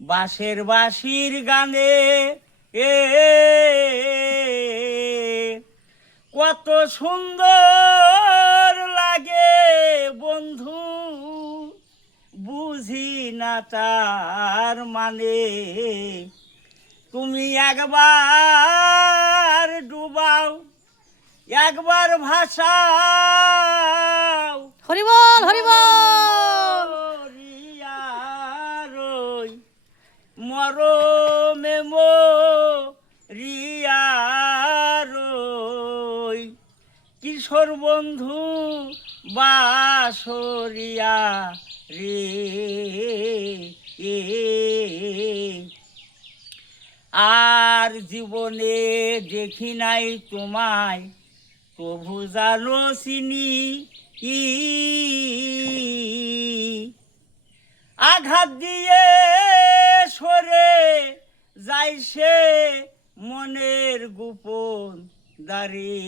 বাঁশের বাঁশির গানে এ কত সুন্দর লাগে বন্ধু, বুঝি না তার মানে। তুমি একবার ডুবাও, একবার ভাষাও, হরিবল হরিবল। মরিয়ারই মরমে মরিয়ারই কিশোর বন্ধু বাসরিয়া রে। আর জীবনে দেখি নাই তোমায়, প্রভু জানো চিনি। আঘাত দিয়ে সরে যাইছে মনের গোপন দ্বারে।